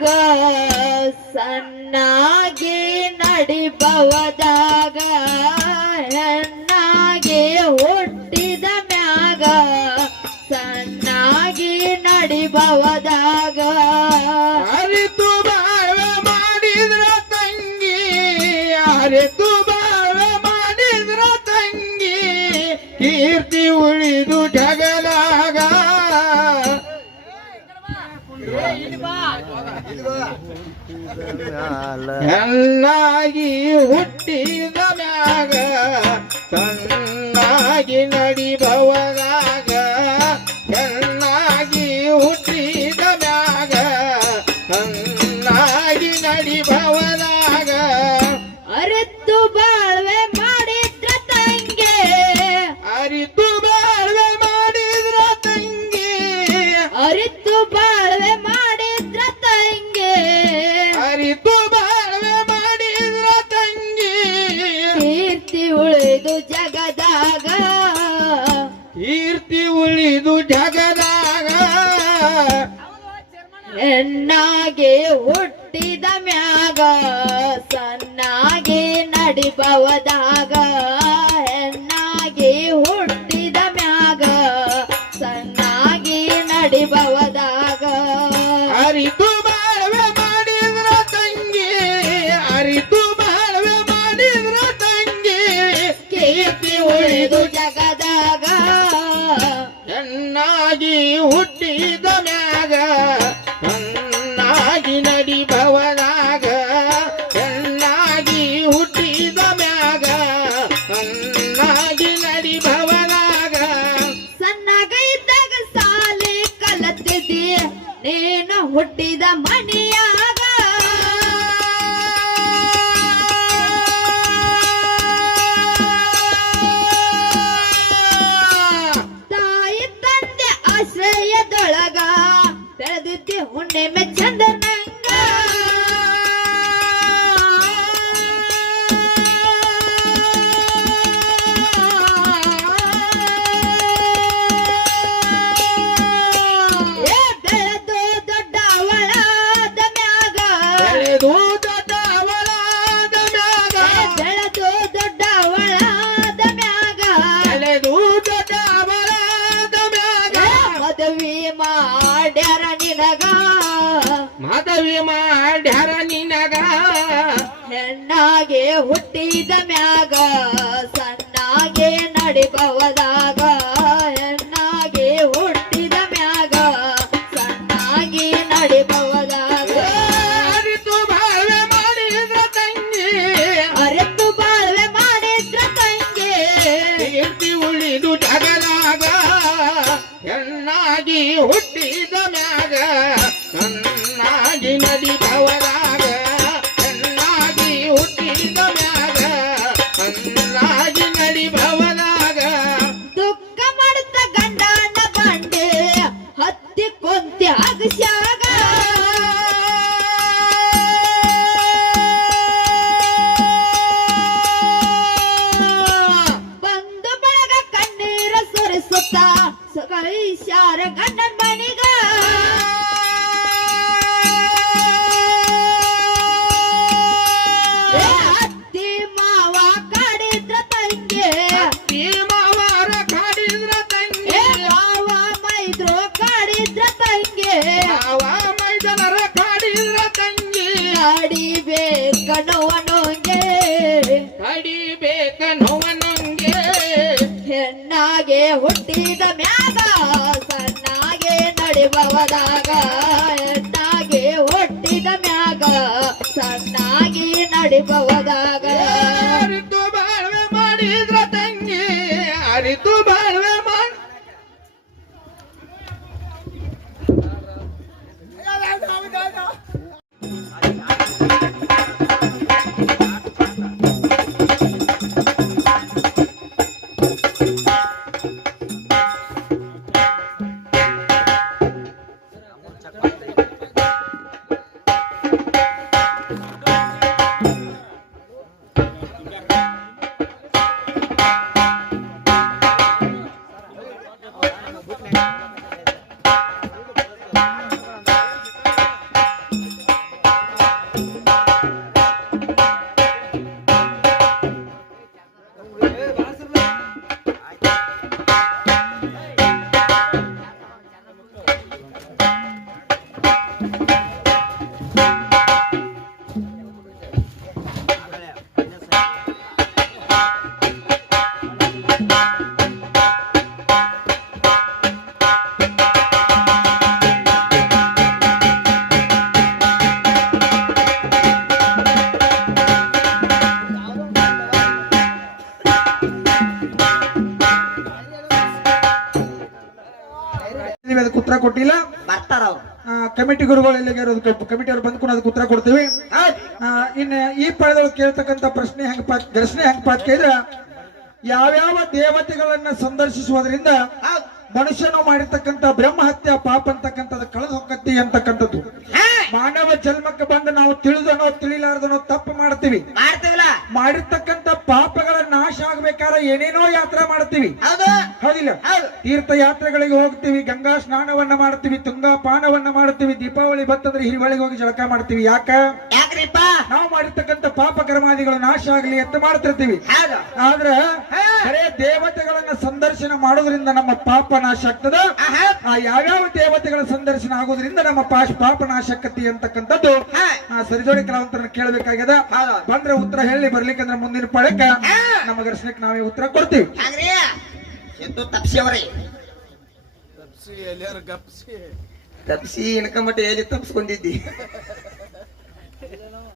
ಮ್ಯಾಗ ಸಣ್ಣಾಗಿ ನಡಿಬವದಾಗ ಹೆಣ್ಣಾಗಿ ಹುಟ್ಟಿದ ಮ್ಯಾಗ, ಸಣ್ಣಾಗಿ ನಡಿಬವದಾಗ ಅರಿತು ಬಾಳ ಮಾಡಿದ್ರ ತಂಗಿ, ಅರಿತು ಬಾಳ ಮಾಡಿದ್ರ ತಂಗಿ, ಕೀರ್ತಿ ಉಳಿದು ಚೆನ್ನಾಗಿ ಹುಟ್ಟಿದ ಮ್ಯಾಗ ಚೆನ್ನಾಗಿ ನಡಿಬವದಾಗ ಉಳಿದು ಜಗದಾಗ. ಕೀರ್ತಿ ಉಳಿದು ಜಗದಾಗ. ಹೆಣ್ಣಾಗಿ ಹುಟ್ಟಿದ ಮ್ಯಾಗ ಸಣ್ಣಾಗಿ ನಡಿಬವದಾಗ. ಹೆಣ್ಣಾಗಿ ಹುಟ್ಟಿದ ಮ್ಯಾಗ ಸಣ್ಣಾಗಿ ನಡಿಬವದಾಗ. ಅರಿತು ಹುಟ್ಟಿದ ಮ್ಯಾಗ ಚೆನ್ನಾಗಿ ಭವನಾಗ ಚೆನ್ನಾಗಿ ಹುಟ್ಟಿದ ಮ್ಯಾಗ ಚೆನ್ನಾಗಿ ನಡಿಬವದಾಗ ಸಣ್ಣಗ ಇದ್ದಾಗ ಸಾಲಿ ಕಲತಿದ್ದಿ, ನೀನು ಹುಟ್ಟಿದ ಮಣಿಯಾಗ ಮದವಿ ಮಾಡ್ಯಾರ ನಿನಗ? ಹೆಣ್ಣಾಗೆ ಹುಟ್ಟಿದ ಮ್ಯಾಗ ಸಣ್ಣಾಗೆ ನಡಿಬವದಾಗ. ಹೆಣ್ಣಾಗೆ ಹುಟ್ಟಿದ ಮ್ಯಾಗ ಸಣ್ಣಾಗಿ ನಡಿಬವದಾಗ. ಅರಿತು ಬಾಳ್ವೆ ಮಾಡಿದ್ರ ತಂಗಿ. ಅರಿತು ಬಾಳ್ವೆ ಮಾಡಿದ್ರ ತಂಗಿ. ಕೀರ್ತಿ ಉಳಿದು ಜಗದಾಗ ಹೆಣ್ಣಾಗಿ ಹುಟ್ಟಿದ ಮ್ಯಾಗ. ಕಡಿಬೇಕ ನೋವನಂಗೆ. ಹೆಣ್ಣಾಗೆ ಹುಟ್ಟಿದ ಮ್ಯಾಗ ಸಣ್ಣಾಗೆ ನಡಿಬವದಾಗ ಹೆಣ್ಣಾಗೆ ಹುಟ್ಟಿದ ಮ್ಯಾಗ ಸಣ್ಣಾಗಿ ನಡಿಬವದಾಗ ಕೊಟ್ಟಿಲ್ಲ. ಬರ್ತಾರ ಅವ್ರು. ಕಮಿಟಿ ಗುರುಗಳು ಇರೋದು ಕಮಿಟಿ ಅವ್ರು ಬಂದ್ಕೊಂಡು ಅದಕ್ಕೆ ಉತ್ತರ ಕೊಡ್ತೀವಿ. ಇನ್ನು ಈ ಪಡೆದೊಳಗೆ ಕೇಳ್ತಕ್ಕಂಥ ಪ್ರಶ್ನೆ ಹೆಂಗ್ ಪ್ರಶ್ನೆ ಹೆಂಗ್ ಪಾತ್ ಕೇಳಿದ್ರೆ ಯಾವ್ಯಾವ ದೇವತೆಗಳನ್ನ ಸಂದರ್ಶಿಸುವುದರಿಂದ ಮನುಷ್ಯನು ಮಾಡಿರ್ತಕ್ಕಂಥ ಬ್ರಹ್ಮ ಹತ್ಯೆ ಪಾಪ ಅಂತಕ್ಕಂಥದ್ದು ಕಳೆದು ಹೋಗತ್ತಿ ಅಂತಕ್ಕಂಥದ್ದು. ಮಾನವ ಜನ್ಮಕ್ಕೆ ಬಂದು ನಾವು ತಿಳಿದನೋ ತಿಳಿಲಾರ್ದನೋ ತಪ್ಪು ಮಾಡ್ತೀವಿ. ಮಾಡಿರ್ತಕ್ಕಂತ ಮಾಡಿರ್ತಕ್ಕಂಥ ನಾಶ ಆಗ್ಬೇಕಾದ್ರೆ ಏನೇನೋ ಯಾತ್ರೆ ಮಾಡ್ತೀವಿ. ಹೌದು. ಹೌದಿಲ್ಲ? ಹೌದು. ತೀರ್ಥ ಯಾತ್ರೆಗಳಿಗೆ ಹೋಗ್ತೀವಿ ಗಂಗಾ ಸ್ನಾನವನ್ನ ಮಾಡ್ತೀವಿ ತುಂಗಾ ಪಾನವನ್ನ ಮಾಡ್ತೀವಿ ದೀಪಾವಳಿ ಬತ್ತಂದ್ರೆ ಹಿರಿವಳಿಗೆ ಹೋಗಿ ಜಳಕ ಮಾಡ್ತೀವಿ. ಯಾಕ? ಯಾಕ್ರಿಪ್ಪ? ನಾವು ಮಾಡಿರ್ತಕ್ಕಂಥ ಪಾಪ ಕರ್ಮಾದಿಗಳು ನಾಶ ಆಗ್ಲಿ ಅಂತ ಮಾಡ್ತಿರ್ತೀವಿ. ಆದ್ರೆ ಹಾ. ಸಂದರ್ಶನ ಮಾಡೋದ್ರಿಂದ ನಮ್ಮ ಪಾಪ ನಾಶ ಆಗ್ತದ. ಆ, ಯಾವ್ಯಾವ ದೇವತೆಗಳ ಸಂದರ್ಶನ ಆಗೋದ್ರಿಂದ ನಮ್ಮ ಪಾಶ್ ಪಾಪ ನಾಶ ಆಕತಿ ಅಂತಕ್ಕಂಥದ್ದು. ಸರಿಜೋಡಿ ಕಲಾವಂತರನ್ನ ಕೇಳಬೇಕಾಗ್ಯದ. ಬಂದ್ರೆ ಉತ್ತರ ಹೇಳಿ ಬರ್ಲಿಕ್ಕಂದ್ರೆ ಮುಂದಿನ ಪಳಕ. ನಮ್ಮ ಘರ್ಷಣೆಗೆ ನಾವೇ ಉತ್ತರ ಕೊಡ್ತೀವಿ. ತಪ್ಸಿ ಎದ್ದು ಗಪ್ಸಿ. ತಪ್ಸಿ ಇನ್ಕಮಟ್ಟ ಎಲ್ಲಿ ತಪ್ಸ್ಕೊಂಡಿದ್ದಿ?